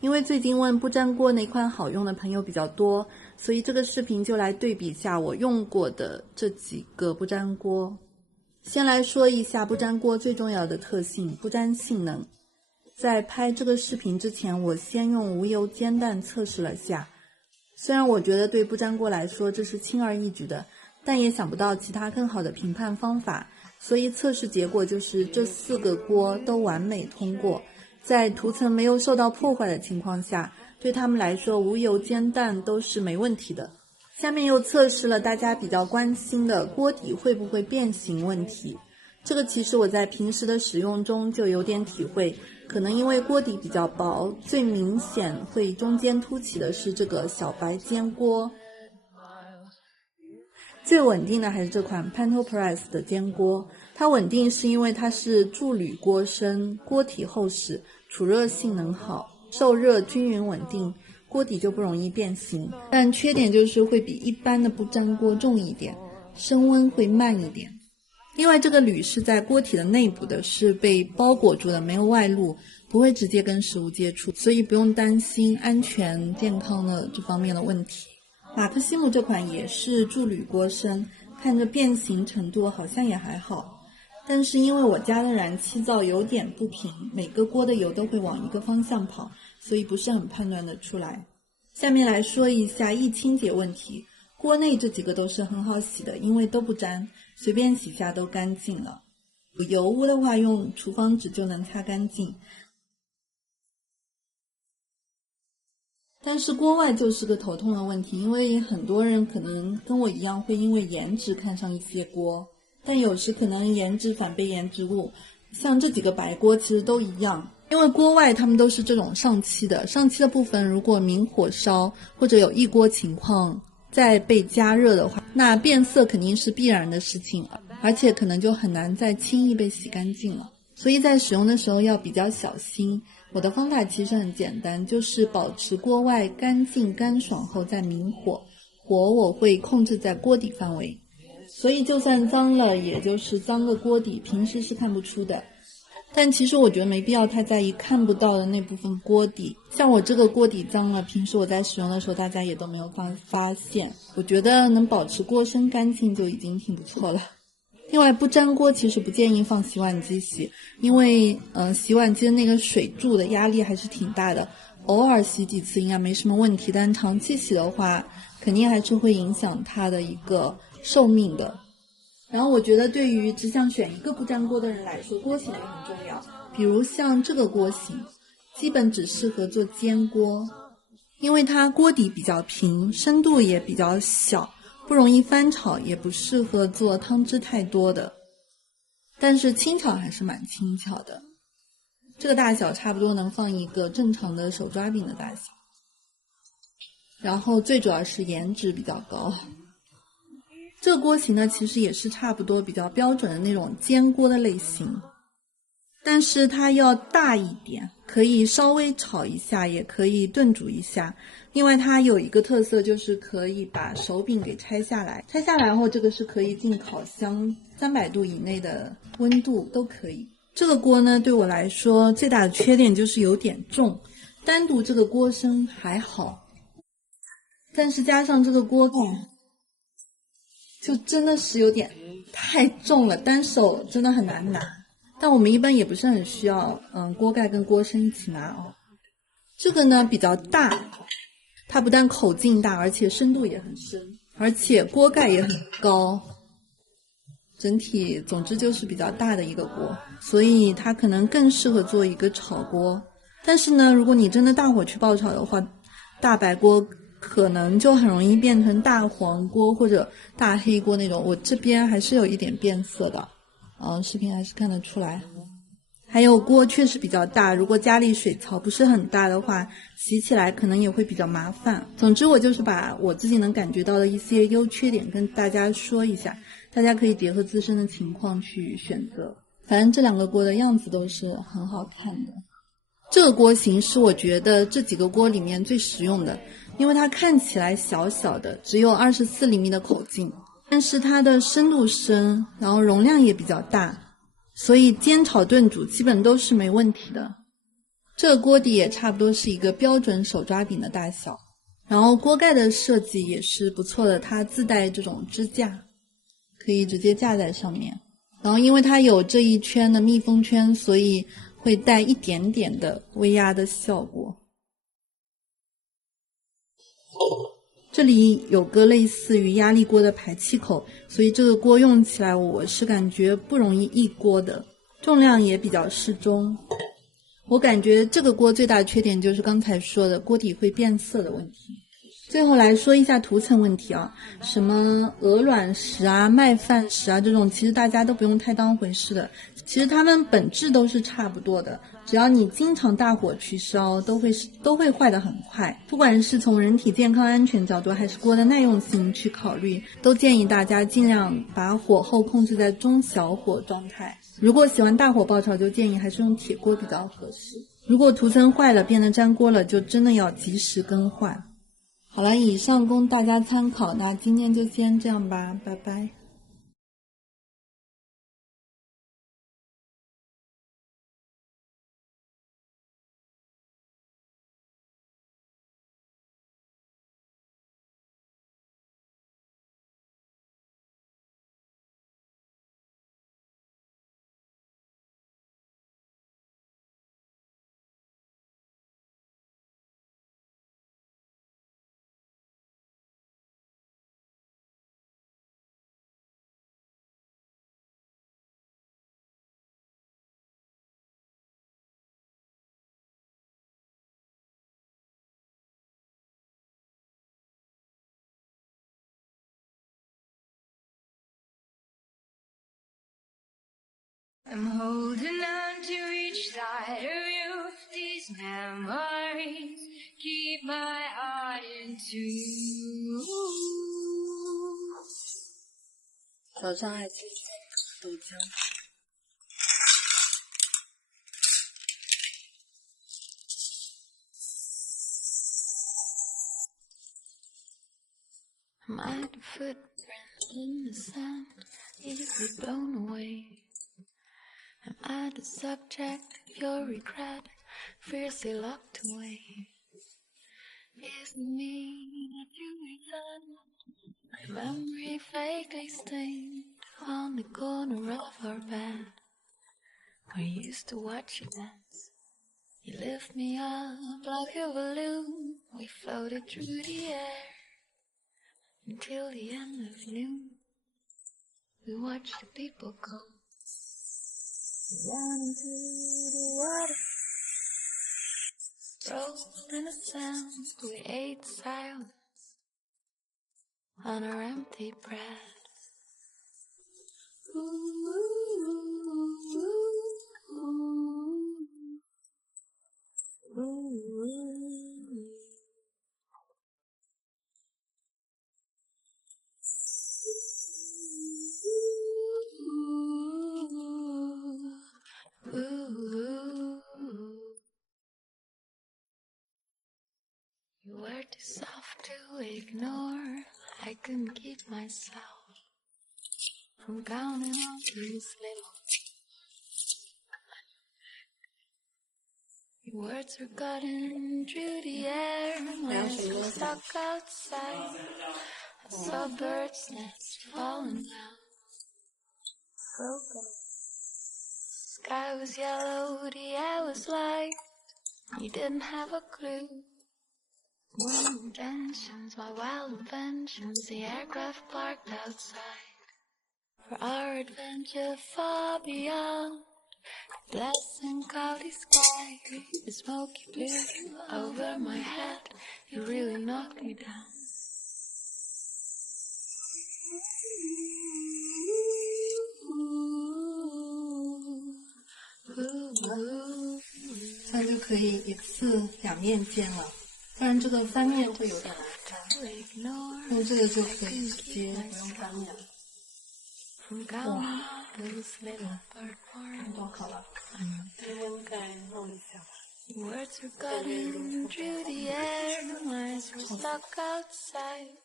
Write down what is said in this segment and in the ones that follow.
因为最近问不粘锅哪款好用的朋友比较多，所以这个视频就来对比一下我用过的这几个不粘锅。先来说一下不粘锅最重要的特性，不粘性能。在拍这个视频之前，我先用无油煎蛋测试了下。虽然我觉得对不粘锅来说这是轻而易举的，但也想不到其他更好的评判方法，所以测试结果就是这4个锅都完美通过。在涂层没有受到破坏的情况下，对他们来说无油煎蛋都是没问题的。下面又测试了大家比较关心的锅底会不会变形问题。这个其实我在平时的使用中就有点体会，可能因为锅底比较薄，最明显会中间凸起的是这个小白煎锅。最稳定的还是这款 Pentapress 的煎锅，它稳定是因为它是铸铝锅身，锅体厚实，储热性能好，受热均匀稳定，锅底就不容易变形。但缺点就是会比一般的不粘锅重一点，升温会慢一点。另外这个铝是在锅体的内部的，是被包裹住的，没有外露，不会直接跟食物接触，所以不用担心安全健康的这方面的问题。马克西姆这款也是铸铝锅身，看着变形程度好像也还好，但是因为我家的燃气灶有点不平，每个锅的油都会往一个方向跑，所以不是很判断得出来。下面来说一下易清洁问题，锅内这几个都是很好洗的，因为都不粘，随便洗下都干净了。有油污的话用厨房纸就能擦干净。但是锅外就是个头痛的问题，因为很多人可能跟我一样会因为颜值看上一些锅，但有时可能颜值反被颜值误，像这几个白锅其实都一样。因为锅外它们都是这种上漆的，上漆的部分如果明火烧或者有异锅情况再被加热的话，那变色肯定是必然的事情，而且可能就很难再轻易被洗干净了，所以在使用的时候要比较小心。我的方法其实很简单，就是保持锅外干净干爽后再明火，火我会控制在锅底范围，所以就算脏了也就是脏个锅底，平时是看不出的。但其实我觉得没必要太在意看不到的那部分锅底，像我这个锅底脏了，平时我在使用的时候大家也都没有发现，我觉得能保持锅身干净就已经挺不错了。另外不粘锅其实不建议放洗碗机洗，因为洗碗机的那个水柱的压力还是挺大的，偶尔洗几次应该没什么问题，但长期洗的话肯定还是会影响它的一个寿命的。然后我觉得对于只想选一个不粘锅的人来说，锅型也很重要，比如像这个锅型基本只适合做煎锅，因为它锅底比较平，深度也比较小，不容易翻炒，也不适合做汤汁太多的，但是轻巧还是蛮轻巧的。这个大小差不多能放一个正常的手抓饼的大小，然后最主要是颜值比较高。这个锅型呢其实也是差不多比较标准的那种煎锅的类型，但是它要大一点，可以稍微炒一下，也可以炖煮一下。另外它有一个特色，就是可以把手柄给拆下来，拆下来后这个是可以进烤箱，300度以内的温度都可以。这个锅呢对我来说最大的缺点就是有点重，单独这个锅身还好，但是加上这个锅盖就真的是有点太重了，单手真的很难拿。但我们一般也不是很需要锅盖跟锅身一起拿哦。这个呢比较大，它不但口径大，而且深度也很深，而且锅盖也很高，整体总之就是比较大的一个锅，所以它可能更适合做一个炒锅。但是呢如果你真的大火去爆炒的话，大白锅可能就很容易变成大黄锅或者大黑锅那种，我这边还是有一点变色的，视频还是看得出来。还有锅确实比较大，如果家里水槽不是很大的话，洗起来可能也会比较麻烦。总之我就是把我自己能感觉到的一些优缺点跟大家说一下，大家可以结合自身的情况去选择。反正这2个锅的样子都是很好看的。这个锅型是我觉得这几个锅里面最实用的，因为它看起来小小的，只有24厘米的口径，但是它的深度深，然后容量也比较大，所以煎炒炖煮基本都是没问题的。这个锅底也差不多是一个标准手抓饼的大小，然后锅盖的设计也是不错的，它自带这种支架，可以直接架在上面。然后因为它有这一圈的密封圈，所以会带一点点的微压的效果。这里有个类似于压力锅的排气口，所以这个锅用起来我是感觉不容易溢锅的，重量也比较适中。我感觉这个锅最大的缺点就是刚才说的锅底会变色的问题。最后来说一下涂层问题啊，什么鹅卵石啊、麦饭石啊这种，其实大家都不用太当回事的。其实它们本质都是差不多的，只要你经常大火去烧，都会坏得很快。不管是从人体健康安全角度，还是锅的耐用性去考虑，都建议大家尽量把火候控制在中小火状态。如果喜欢大火爆炒，就建议还是用铁锅比较合适。如果涂层坏了变得粘锅了，就真的要及时更换。好了，以上供大家参考，那今天就先这样吧，拜拜。I'm holding on to each side of you. These memories keep my heart in tune. 早上爱吃豆浆。My footprint in the sand, easily blown away. Am I the subject of your regret, fiercely locked away? Is it me that you return? My memory vaguely stained on the corner of our bed. I used to watch you dance. You lift me up like a balloon. We floated through the air until the end of noon. We watched the people go down into the water. Rolled in the sand, we ate silence on our empty bread. Ooh, ooh, ooh, ooh. Ooh, you were too soft to ignore. I couldn't keep myself from counting on these little. Your words were cutting through the air. My eyes were stuck outside. I saw birds' nests falling down. Broken. Sky was yellow, the air was light. You didn't have a clue. My intentions, my wild inventions, the aircraft parked outside. For our adventure far beyond the blessing cloudy sky, the smoky blue over my head, you really knocked me down. 这样就可以一次两面煎了，不然这个翻面会有点难看。用这个就可以直接不用翻面。哇，多好了！应该弄一下吧。Words were cutting through the air, eyes were stuck outside.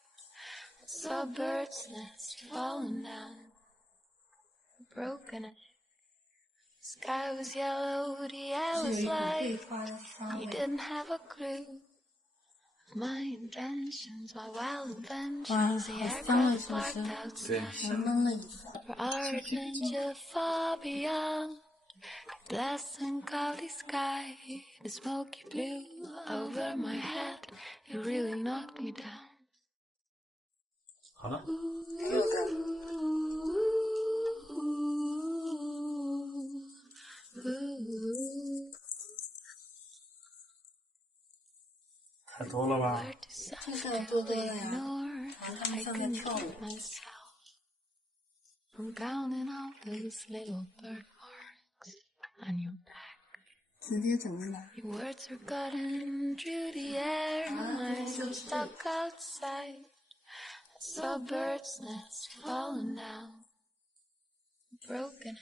I saw birds' nests falling down, broken. Sky was yellow, the air 是有 was 一股 light. 桂花的香 You 味。 didn't have a clue of my intentions, my wild 哇， inventions. The 好香啊， aircraft 是不是？ parked 对 outside. 还闷了一下。 For our adventure far beyond the glass and cloudy sky, the smoky blue over my head. You really knocked me down. 好了，太多了吧？ Where to 这是有多多的呀？ ignore? 他们 I 像在 couldn't 跳舞 keep。myself from counting all those little birthmarks on your back. 直接整个来。 Your words were cutting through the air, and I was stuck outside. I saw birds' nests falling down, broken.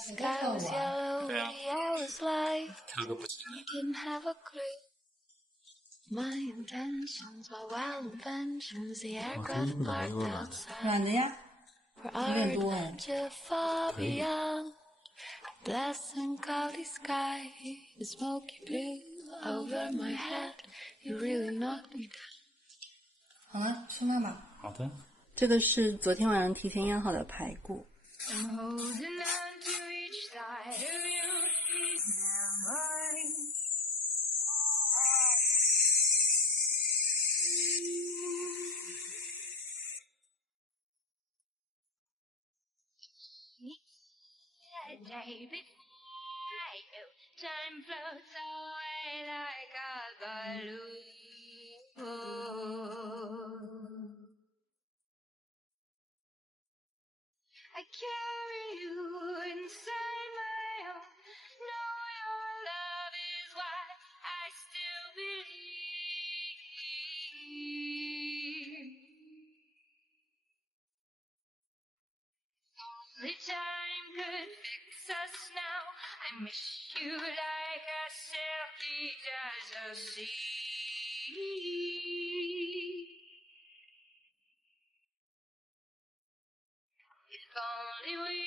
Sky was yellow, the air was light. 跳个不起来。 You didn't have a clue. My intentions, my wild inventions, the aircraft parked outside. 软的呀， For our 有点多哎。 adventure far beyond the glass and cloudy sky, the smoky blue over my head. You really knocked me down. 好了，吃饭吧。好的。这个是昨天晚上提前腌好的排骨。 I'm holding on to each side of you. Now mine. A day before I knew, time floats away like a balloon. I carry you inside my own. Know your love is why I still believe. Only time could fix us now. I miss you like a silky does a sea. If only we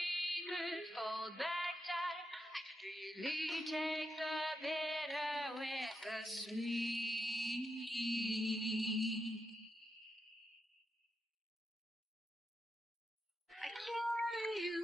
could hold back time, I could really take the bitter with the sweet. I carry you